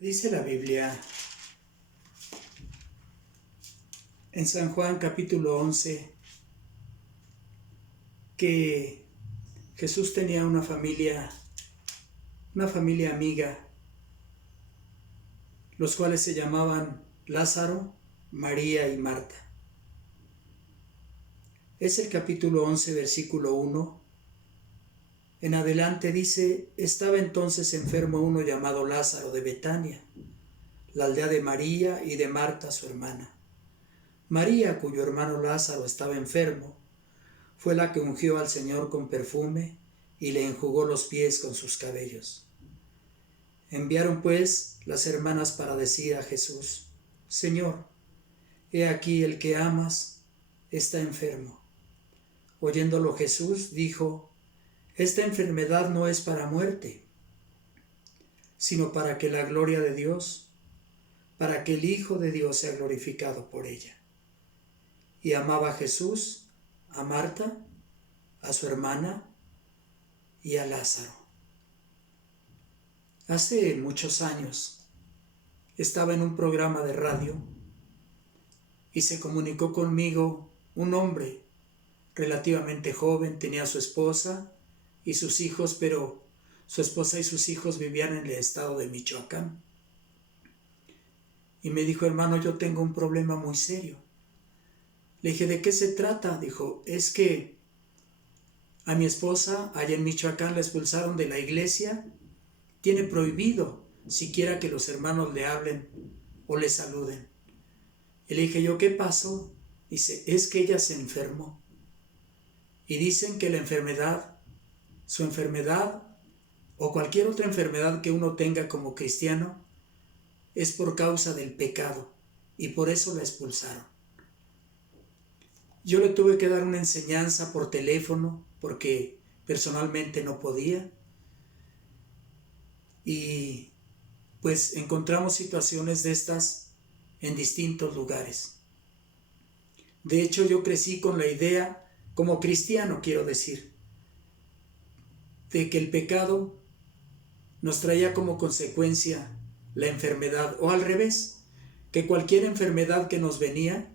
Dice la Biblia en San Juan capítulo 11 que Jesús tenía una familia amiga, los cuales se llamaban Lázaro, María y Marta. Es el capítulo 11, versículo 1. En adelante dice: estaba entonces enfermo uno llamado Lázaro de Betania, la aldea de María y de Marta su hermana. María, cuyo hermano Lázaro estaba enfermo, fue la que ungió al Señor con perfume y le enjugó los pies con sus cabellos. Enviaron pues las hermanas para decir a Jesús: Señor, he aquí el que amas está enfermo. Oyéndolo Jesús dijo: esta enfermedad no es para muerte, sino para que la gloria de Dios, para que el Hijo de Dios sea glorificado por ella. Y amaba a Jesús, a Marta, a su hermana y a Lázaro. Hace muchos años estaba en un programa de radio y se comunicó conmigo un hombre relativamente joven. Tenía a su esposa y sus hijos, pero su esposa y sus hijos vivían en el estado de Michoacán. Y me dijo: hermano, yo tengo un problema muy serio. Le dije: ¿de qué se trata? Dijo: es que a mi esposa allá en Michoacán la expulsaron de la iglesia. Tiene prohibido siquiera que los hermanos le hablen o le saluden. Y le dije yo: ¿qué pasó? Dice: es que ella se enfermó. Y dicen que la enfermedad, su enfermedad o cualquier otra enfermedad que uno tenga como cristiano, es por causa del pecado, y por eso la expulsaron. Yo le tuve que dar una enseñanza por teléfono porque personalmente no podía, y pues encontramos situaciones de estas en distintos lugares. De hecho, yo crecí con la idea, como cristiano quiero decir, de que el pecado nos traía como consecuencia la enfermedad, o al revés, que cualquier enfermedad que nos venía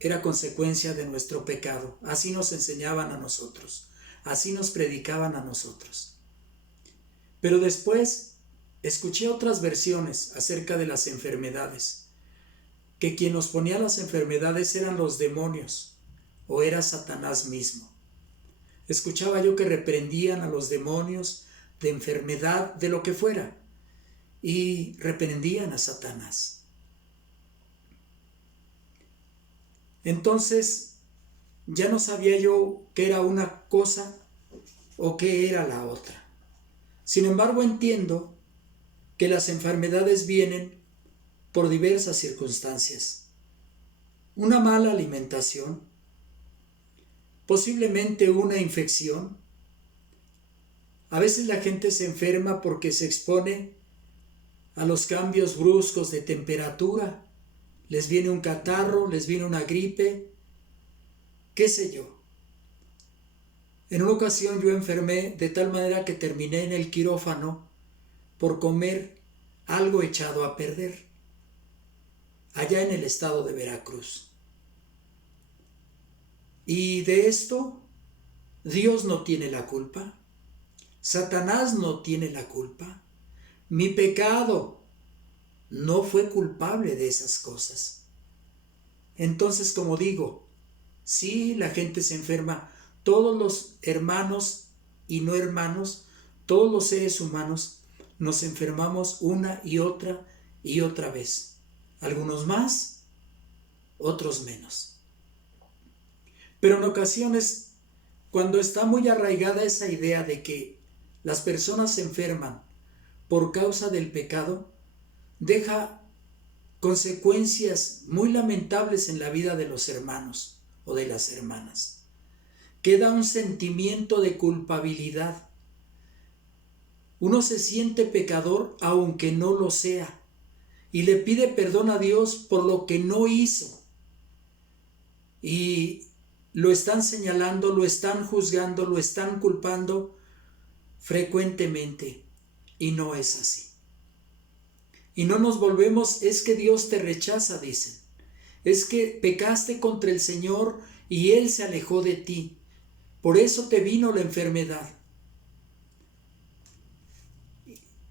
era consecuencia de nuestro pecado. Así nos enseñaban a nosotros, así nos predicaban a nosotros. Pero después escuché otras versiones acerca de las enfermedades, que quien nos ponía las enfermedades eran los demonios, o era Satanás mismo. Escuchaba yo que reprendían a los demonios de enfermedad, de lo que fuera, y reprendían a Satanás. Entonces ya no sabía yo qué era una cosa o qué era la otra. Sin embargo, entiendo que las enfermedades vienen por diversas circunstancias. Una mala alimentación, posiblemente una infección. A veces la gente se enferma porque se expone a los cambios bruscos de temperatura. Les viene un catarro, les viene una gripe, qué sé yo. En una ocasión yo enfermé de tal manera que terminé en el quirófano por comer algo echado a perder, allá en el estado de Veracruz. Y de esto Dios no tiene la culpa, Satanás no tiene la culpa, mi pecado no fue culpable de esas cosas. Entonces, como digo, sí, la gente se enferma, todos los hermanos y no hermanos, todos los seres humanos nos enfermamos una y otra vez. Algunos más, otros menos. Pero en ocasiones, cuando está muy arraigada esa idea de que las personas se enferman por causa del pecado, deja consecuencias muy lamentables en la vida de los hermanos o de las hermanas. Queda un sentimiento de culpabilidad. Uno se siente pecador aunque no lo sea y le pide perdón a Dios por lo que no hizo. Y lo están señalando, lo están juzgando, lo están culpando frecuentemente, y no es así. y no nos volvemos, es que Dios te rechaza, dicen. Es que pecaste contra el Señor y Él se alejó de ti. Por eso te vino la enfermedad.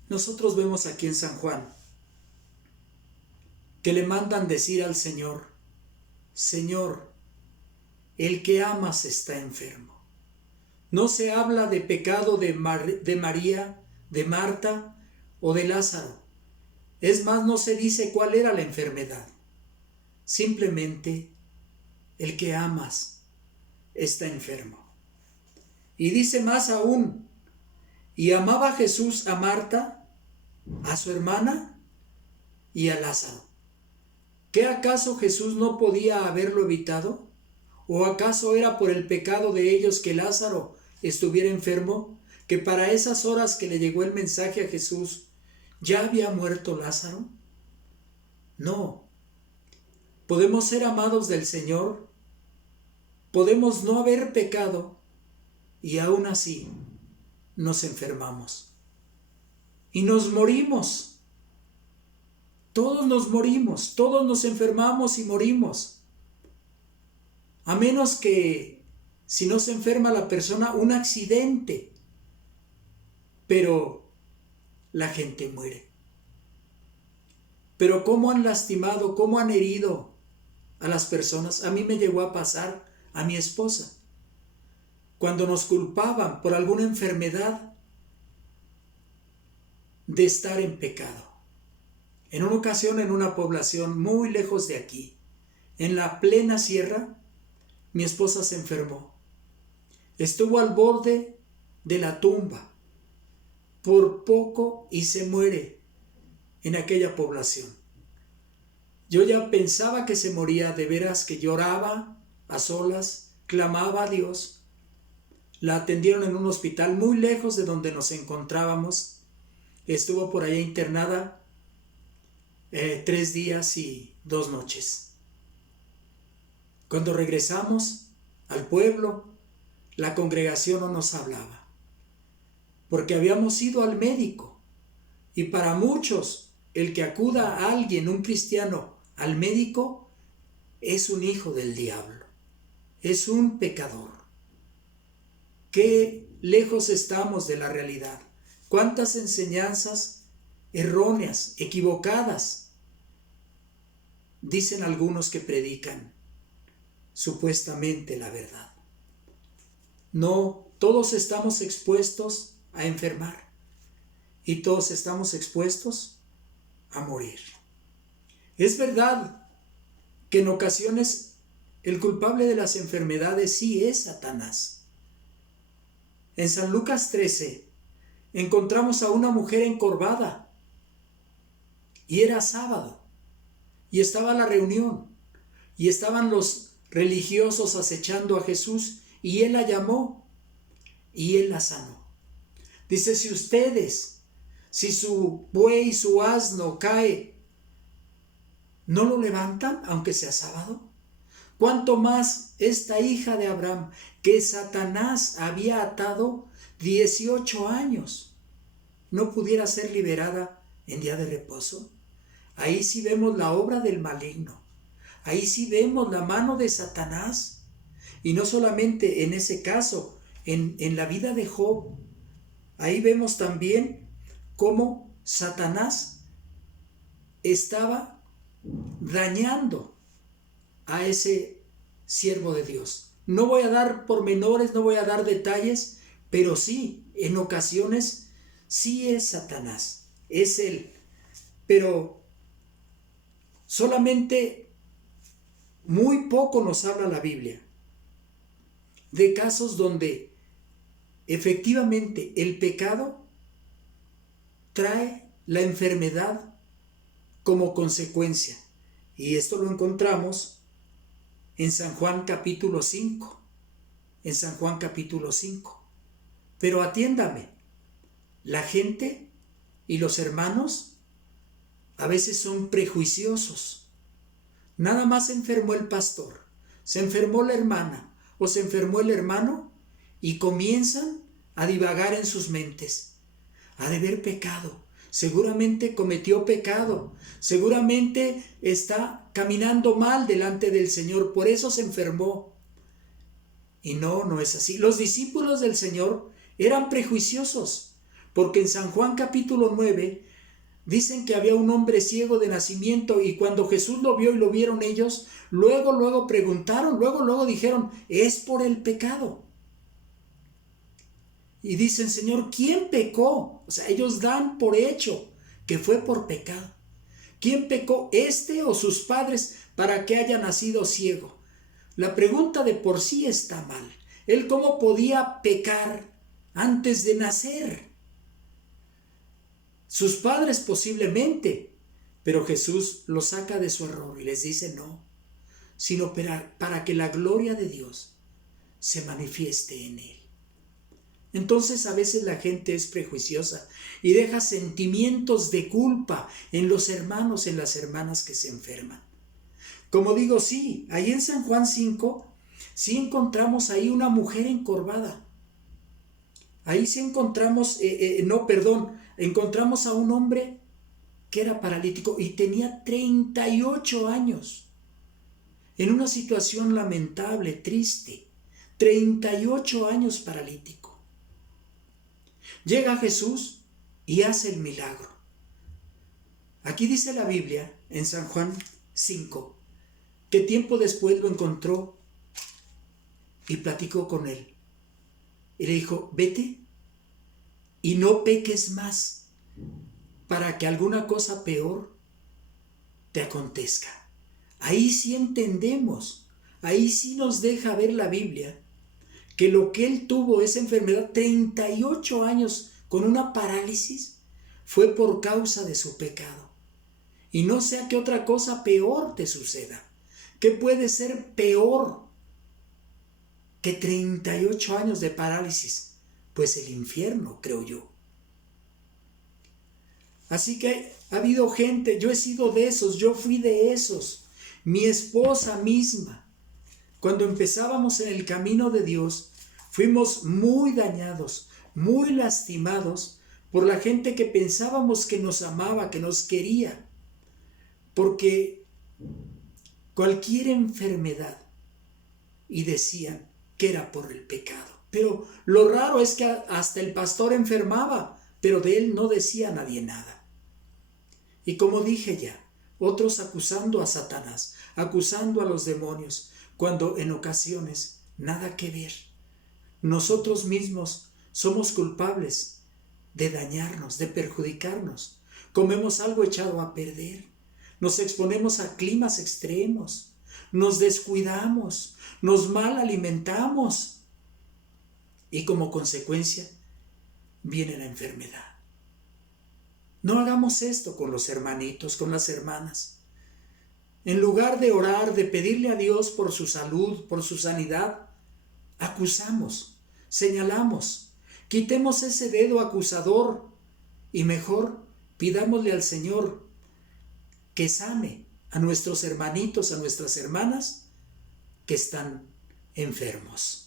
Nosotros vemos aquí en San Juan que le mandan decir al Señor: Señor, el que amas está enfermo. No se habla de pecado de María, de Marta o de Lázaro. Es más, no se dice cuál era la enfermedad. Simplemente, el que amas está enfermo. Y dice más aún: y amaba Jesús a Marta, a su hermana y a Lázaro. ¿Qué acaso Jesús no podía haberlo evitado? ¿O acaso era por el pecado de ellos que Lázaro estuviera enfermo? ¿Que para esas horas que le llegó el mensaje a Jesús ya había muerto Lázaro? No. Podemos ser amados del Señor, podemos no haber pecado y aún así nos enfermamos y nos morimos. Todos nos morimos, todos nos enfermamos y morimos. A menos que, si no se enferma la persona, un accidente. Pero la gente muere. Pero ¿cómo han lastimado, cómo han herido a las personas? A mí me llegó a pasar a mi esposa. Cuando nos culpaban por alguna enfermedad de estar en pecado. En una ocasión, en una población muy lejos de aquí, en la plena sierra, mi esposa se enfermó. Estuvo al borde de la tumba. Por poco y se muere en aquella población. Yo ya pensaba que se moría, de veras que lloraba a solas, clamaba a Dios. La atendieron en un hospital muy lejos de donde nos encontrábamos. Estuvo por allá internada 3 días y 2 noches. Cuando regresamos al pueblo, la congregación no nos hablaba, porque habíamos ido al médico, y para muchos el que acuda a alguien, un cristiano, al médico, es un hijo del diablo, es un pecador. Qué lejos estamos de la realidad. Cuántas enseñanzas erróneas, equivocadas, dicen algunos que predican supuestamente la verdad. No, todos estamos expuestos a enfermar y todos estamos expuestos a morir. Es verdad que en ocasiones el culpable de las enfermedades sí es Satanás. En San Lucas 13 encontramos a una mujer encorvada y era sábado y estaba la reunión y estaban los religiosos acechando a Jesús y él la llamó y él la sanó. Dice: si su buey, su asno cae, ¿no lo levantan aunque sea sábado? ¿Cuánto más esta hija de Abraham, que Satanás había atado 18 años, no pudiera ser liberada en día de reposo? Ahí sí vemos la obra del maligno. Ahí sí vemos la mano de Satanás. Y no solamente en ese caso, en la vida de Job, ahí vemos también cómo Satanás estaba dañando a ese siervo de Dios. No voy a dar pormenores, no voy a dar detalles, pero sí, en ocasiones, sí es Satanás, es él. Pero solamente muy poco nos habla la Biblia de casos donde efectivamente el pecado trae la enfermedad como consecuencia. Y esto lo encontramos en San Juan capítulo 5. En San Juan capítulo 5. Pero atiéndame, la gente y los hermanos a veces son prejuiciosos. Nada más se enfermó el pastor, se enfermó la hermana o se enfermó el hermano y comienzan a divagar en sus mentes. Ha de haber pecado. seguramente cometió pecado, seguramente está caminando mal delante del Señor, por eso se enfermó. Y no es así. Los discípulos del Señor eran prejuiciosos, porque en San Juan capítulo 9 dicen que había un hombre ciego de nacimiento y cuando Jesús lo vio y lo vieron ellos, luego preguntaron, luego dijeron, es por el pecado. Y dicen, Señor, ¿quién pecó? O sea, ellos dan por hecho que fue por pecado. ¿Quién pecó, este o sus padres, para que haya nacido ciego? La pregunta de por sí está mal. ¿Él cómo podía pecar antes de nacer? Sus padres posiblemente, pero Jesús los saca de su error y les dice no, sino para que la gloria de Dios se manifieste en él. Entonces a veces la gente es prejuiciosa y deja sentimientos de culpa en los hermanos, en las hermanas que se enferman. Como digo, sí, ahí en San Juan 5, sí encontramos ahí una mujer encorvada. Ahí sí encontramos, encontramos a un hombre que era paralítico y tenía 38 años. En una situación lamentable, triste, 38 años paralítico. Llega Jesús y hace el milagro. Aquí dice la Biblia, en San Juan 5, que tiempo después lo encontró y platicó con él. Y le dijo, vete y no peques más para que alguna cosa peor te acontezca. Ahí sí entendemos, ahí sí nos deja ver la Biblia, que lo que él tuvo, esa enfermedad, 38 años con una parálisis, fue por causa de su pecado. Y no sea que otra cosa peor te suceda. ¿Qué puede ser peor que 38 años de parálisis? Pues el infierno, creo yo. Así que ha habido gente, yo he sido de esos, yo fui de esos. Mi esposa misma, cuando empezábamos en el camino de Dios, fuimos muy dañados, muy lastimados por la gente que pensábamos que nos amaba, que nos quería. Porque cualquier enfermedad, y decían que era por el pecado. Pero lo raro es que hasta el pastor enfermaba, pero de él no decía nadie nada. Y como dije ya, otros acusando a Satanás, acusando a los demonios, cuando en ocasiones nada que ver. Nosotros mismos somos culpables de dañarnos, de perjudicarnos. Comemos algo echado a perder. Nos exponemos a climas extremos. Nos descuidamos. Nos mal alimentamos. Y como consecuencia viene la enfermedad. No hagamos esto con los hermanitos, con las hermanas. En lugar de orar, de pedirle a Dios por su salud, por su sanidad, acusamos, señalamos. Quitemos ese dedo acusador y mejor pidámosle al Señor que sane a nuestros hermanitos, a nuestras hermanas que están enfermos.